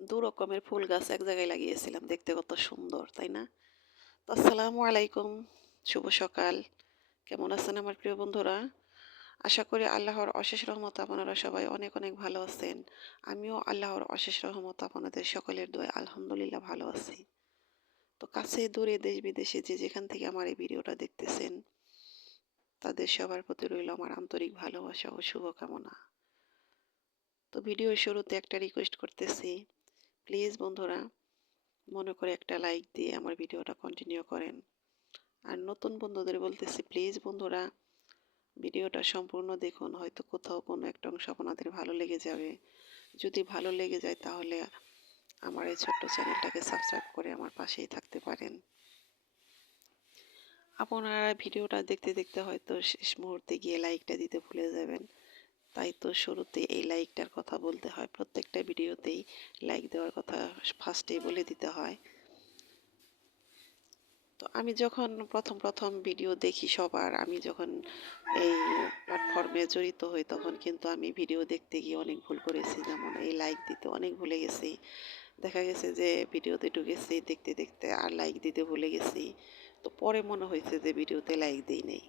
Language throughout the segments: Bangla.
দু রকমের ফুল গাছ এক জায়গায় লাগিয়েছিলাম। দেখতে কত সুন্দর, তাই না? তো আসসালামু আলাইকুম। শুভ সকাল। কেমন আছেন আমার প্রিয় বন্ধুরা? আশা করি আল্লাহর অশেষ রহমতে আপনারা সবাই অনেক অনেক ভালো আছেন। আমিও আল্লাহর অশেষ রহমতে আপনাদের সকলের দোয়ায় আলহামদুলিল্লাহ ভালো আছি। তো কাছে দূরে দেশ বিদেশে যে যেখান থেকে আমার এই ভিডিওটা দেখতেছেন, তাদের সবার প্রতি রইল আমার আন্তরিক ভালোবাসা ও শুভকামনা। তো ভিডিওর শুরুতে একটা রিকোয়েস্ট করতেছি, প্লিজ বন্ধুরা মনে করে একটা লাইক দিয়ে আমার ভিডিওটা কন্টিনিউ করেন। আর নতুন বন্ধুদের বলতেছি, প্লিজ বন্ধুরা ভিডিওটা সম্পূর্ণ দেখুন, হয়তো কোথাও কোনো একটা অংশ আপনাদের ভালো লেগে যাবে। যদি ভালো লেগে যায় তাহলে আমার এই ছোট্ট চ্যানেলটাকে সাবস্ক্রাইব করে আমার পাশেই থাকতে পারেন। আপনারা ভিডিওটা দেখতে দেখতে হয়তো শেষ মুহূর্তে গিয়ে লাইকটা দিতে ভুলে যাবেন। তাই তো শুরুতে এই লাইকটার কথা বলতে হয়, প্রত্যেকটা ভিডিওতেই লাইক দেওয়ার কথা ফার্স্টেই বলে দিতে হয়। তো আমি যখন প্রথম ভিডিও দেখি সবার, আমি যখন এই প্ল্যাটফর্মে জড়িত হই তখন কিন্তু আমি ভিডিও দেখতে গিয়ে অনেক ভুল করেছি। যেমন এই লাইক দিতে অনেক ভুলে গেছি। দেখা গেছে যে ভিডিওতে ঢুকেছি দেখতে দেখতে আর লাইক দিতে ভুলে গেছি। তো পরে মনে হয়েছে যে ভিডিওতে লাইক দিই নেই।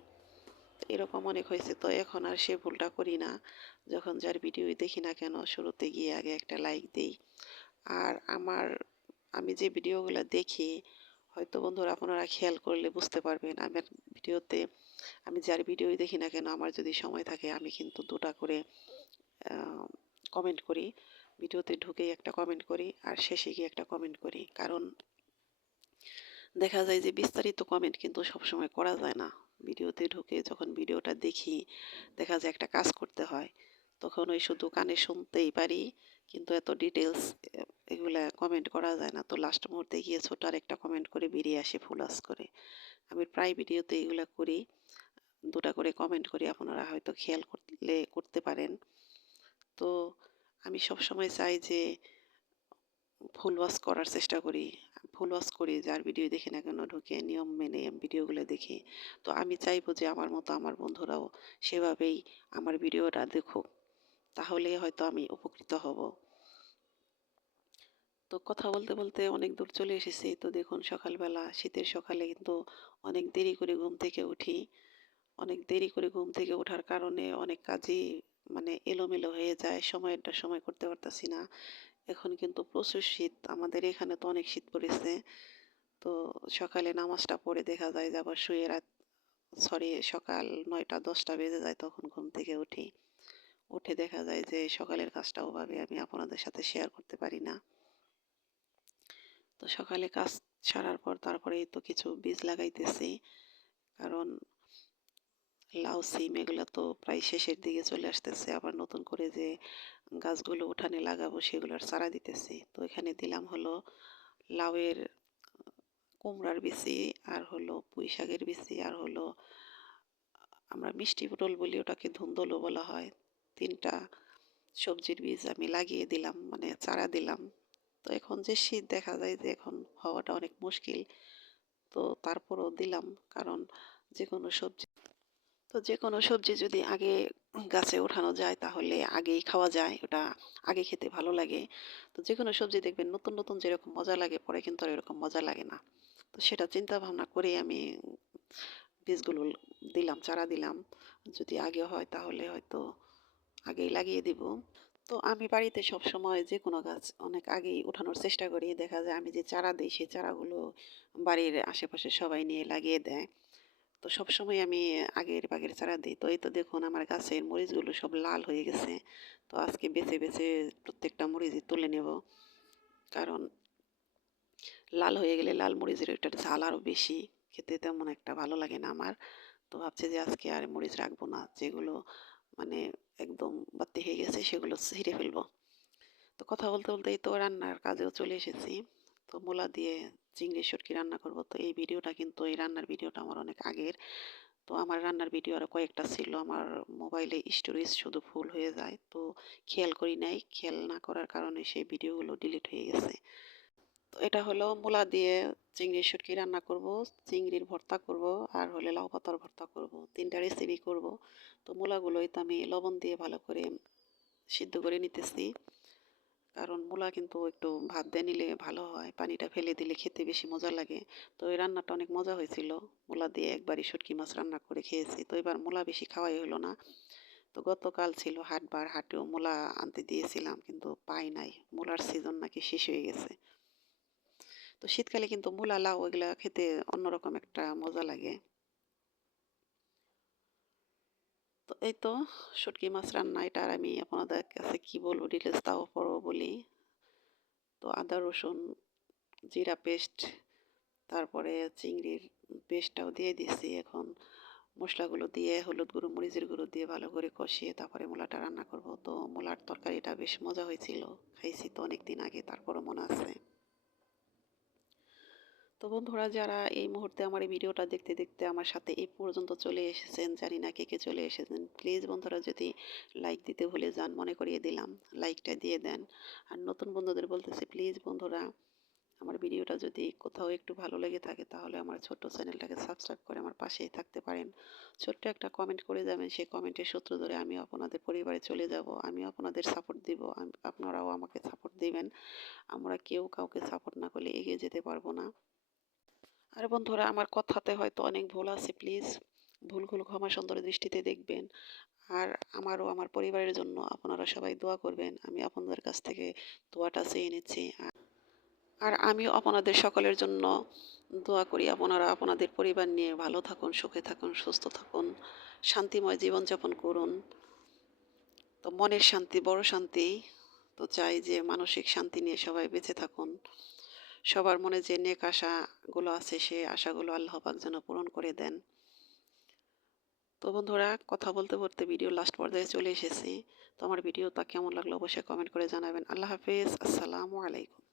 তো এরকম অনেক হয়েছে, তো এখন আর সে ভুলটা করি না। যখন যার ভিডিও দেখি না কেন শুরুতে গিয়ে আগে একটা লাইক দিই। আর আমি যে ভিডিওগুলো দেখি, হয়তো বন্ধুরা আপনারা খেয়াল করলে বুঝতে পারবেন, আমার ভিডিওতে আমি যার ভিডিওই দেখি না কেন আমার যদি সময় থাকে আমি কিন্তু দুটা করে কমেন্ট করি। ভিডিওতে ঢুকেই একটা কমেন্ট করি আর শেষে গিয়ে একটা কমেন্ট করি। কারণ দেখা যায় যে বিস্তারিত কমেন্ট কিন্তু সবসময় করা যায় না। ভিডিওতে ঢুকে যখন ভিডিওটা দেখি, দেখা যায় একটা কাজ করতে হয়। তখন ওই শুধু কানে শুনতেই পারি, কিন্তু এত ডিটেলস এগুলা কমেন্ট করা যায় না। তো লাস্ট মুহূর্তে গিয়ে ছোট আরেকটা কমেন্ট করে বেরিয়ে আসি ফুল আস করে। আমি প্রায় ভিডিওতে এগুলা করি। দুটা করে কমেন্ট করি, আপনারা হয়তো খেয়াল করলে করতে পারেন। তো আমি সবসময় চাই যে ফুল ওয়াচ করার চেষ্টা করি। ফুল ওয়াচ করি, যার ভিডিও দেখি না কেন ঢুকে নিয়ম মেনে ভিডিওগুলো দেখি। তো আমি চাইবো যে আমার মতো আমার বন্ধুরাও সেভাবেই আমার ভিডিওটা দেখুক। তাহলে হয়তো আমি উপকৃত হব। তো কথা বলতে বলতে অনেক দূর চলে এসেছি। তো দেখুন সকালবেলা, শীতের সকালে কিন্তু অনেক দেরি করে ঘুম থেকে উঠি। অনেক দেরি করে ঘুম থেকে ওঠার কারণে অনেক কাজই মানে এলোমেলো হয়ে যায়। সময় করতে পারতাছি না। এখন কিন্তু প্রচুর শীত। আমাদের এখানে তো অনেক শীত পড়েছে। তো সকালে নামাজটা পড়ে দেখা যায় যে আবার শুয়ে সকাল ৯টা ১০টা বেজে যায় তখন ঘুম থেকে উঠি। উঠে দেখা যায় যে সকালের কাজটা ওভাবে আমি আপনাদের সাথে শেয়ার করতে পারি না। তো সকালে কাজ সারার পর তারপরেই তো কিছু বীজ লাগাইতেছি। কারণ লাউ, সিম এগুলা তো প্রায় শেষের দিকে চলে আসতেছে। আবার নতুন করে যে গাছগুলো উঠানে লাগাবো সেগুলোর চারা দিতেছি। তো এখানে দিলাম হলো লাউয়ের, কুমড়ার বিচি, আর হলো পুঁই শাকের বিচি, আর হলো আমরা মিষ্টি পটল বলি, ওটাকে ধুন্দলও বলা হয়। ৩টা সবজির বীজ আমি লাগিয়ে দিলাম, মানে চারা দিলাম। তো এখন যে শীত, দেখা যায় যে এখন হওয়াটা অনেক মুশকিল। তো তারপরও দিলাম, কারণ যেকোনো সবজি যেকোনো সবজি যদি আগে গাছে ওঠানো যায় তাহলে আগেই খাওয়া যায়। ওটা আগে খেতে ভালো লাগে। তো যেকোনো সবজি দেখবেন নতুন নতুন যেরকম মজা লাগে পরে কিন্তু আর এরকম মজা লাগে না। তো সেটা চিন্তা ভাবনা করেই আমি বীজগুলো দিলাম, চারা দিলাম। যদি আগে হয় তাহলে হয়তো আগেই লাগিয়ে দিব। তো আমি বাড়িতে সবসময় যেকোনো গাছ অনেক আগেই উঠানোর চেষ্টা করি। দেখা যায় আমি যে চারা দেই সেই চারাগুলো বাড়ির আশেপাশে সবাই নিয়ে লাগিয়ে দেয়। তো সবসময় আমি আগের বাগের চারা দিই। তো এই তো দেখুন আমার গাছের মরিচগুলো সব লাল হয়ে গেছে। তো আজকে বেছে বেছে প্রত্যেকটা মরিচই তুলে নেব। কারণ লাল হয়ে গেলে লাল মরিচের ওইটার ঝাল আরও বেশি। খেতে তেমন একটা ভালো লাগে না আমার। তো ভাবছি যে আজকে আর মরিচ রাখবো না। যেগুলো মানে একদম বাড়তি হয়ে গেছে সেগুলো ছিঁড়ে ফেলবো। তো কথা বলতে বলতে এই তো রান্নার কাজেও চলে এসেছি। তো মূলা দিয়ে চিংড়ি শুটকি রান্না করব। তো এই ভিডিওটা কিন্তু এই রান্নার ভিডিওটা আমার অনেক আগের। তো আমার রান্নার ভিডিও আরও কয়েকটা ছিল। আমার মোবাইলে স্টোরেজ শুধু ফুল হয়ে যায়। তো খেয়াল করি নাই। খেয়াল না করার কারণে সেই ভিডিওগুলো ডিলিট হয়ে গেছে। তো এটা হলো মূলা দিয়ে চিংড়ির শুটকি রান্না করব, চিংড়ির ভর্তা করব, আর হলে লাউ পাতার ভর্তা করব। ৩টা রেসিপি করব। তো মূলাগুলোই তো আমি লবণ দিয়ে ভালো করে সিদ্ধ করে নিতেছি। কারণ মূলা কিন্তু একটু ভাত দিয়ে নিলে ভালো হয়। পানিটা ফেলে দিলে খেতে বেশি মজা লাগে। তো এই রান্নাটা অনেক মজা হয়েছিল। মূলা দিয়ে একবারই শুটকি মাছ রান্না করে খেয়েছি। তো এবার মূলা বেশি খাওয়াই হলো না। তো গতকাল ছিল হাটবার, হাটেও মূলা আনতে দিয়েছিলাম কিন্তু পাই নাই। মূলার সিজন নাকি শেষ হয়ে গেছে। তো শীতকালে কিন্তু মূলা, লাউ এগুলা খেতে অন্যরকম একটা মজা লাগে। তো এই তো শুটকি মাছ রান্না এটা আর আমি আপনাদের কাছে কি বলবো ডিটেলস তাও পরেও বলি। তো আদা, রসুন, জিরা পেস্ট তারপরে চিংড়ির পেস্টটাও দিয়ে দিছি। এখন মসলাগুলো দিয়ে হলুদ গুঁড়ো, মরিচের গুঁড়ো দিয়ে ভালো করে কষিয়ে তারপরে মূলাটা রান্না করব। তো মূলার তরকারিটা বেশ মজা হয়েছিল। খাইছি তো অনেকদিন আগে তারপরও মনে আছে। তো বন্ধুরা যারা এই মুহূর্তে আমার এই ভিডিওটা দেখতে দেখতে আমার সাথে এই পর্যন্ত চলে এসেছেন, জানি না কে কে চলে এসেছেন, প্লিজ বন্ধুরা যদি লাইক দিতে ভুলে যান মনে করিয়ে দিলাম, লাইকটা দিয়ে দেন। আর নতুন বন্ধুদের বলতেছি প্লিজ বন্ধুরা আমার ভিডিওটা যদি কোথাও একটু ভালো লেগে থাকে তাহলে আমার ছোট্ট চ্যানেলটাকে সাবস্ক্রাইব করে আমার পাশেই থাকতে পারেন। ছোট্ট একটা কমেন্ট করে যাবেন, সেই কমেন্টের সূত্র ধরে আমি আপনাদের পরিবারে চলে যাব, আমি আপনাদের সাপোর্ট দিব, আপনারাও আমাকে সাপোর্ট দিবেন। আমরা কেউ কাউকে সাপোর্ট না করলে এগিয়ে যেতে পারবো না। আর বন্ধুরা আমার কথাতে হয়তো অনেক ভুল আছে, প্লিজ ভুলগুলো ক্ষমা সুন্দর দৃষ্টিতে দেখবেন। আর আমারও আমার পরিবারের জন্য আপনারা সবাই দোয়া করবেন, আমি আপনাদের কাছ থেকে দোয়াটা চেয়ে নিচ্ছি। আর আমিও আপনাদের সকলের জন্য দোয়া করি আপনারা আপনাদের পরিবার নিয়ে ভালো থাকুন, সুখে থাকুন, সুস্থ থাকুন, শান্তিময় জীবনযাপন করুন। তো মনের শান্তি বড় শান্তি। তো চাই যে মানসিক শান্তি নিয়ে সবাই বেঁচে থাকুন। সবার মনে যে নেক আশাগুলো আছে সে আশাগুলো আল্লাহ পাক যেন পূরণ করে দেন। তো বন্ধুরা কথা বলতে বলতে ভিডিও লাস্ট পর্যায়ে চলে এসেছি। তো আমার ভিডিওটা কেমন লাগলো অবশ্যই কমেন্ট করে জানাবেন। আল্লাহ হাফেজ, আসসালামু আলাইকুম।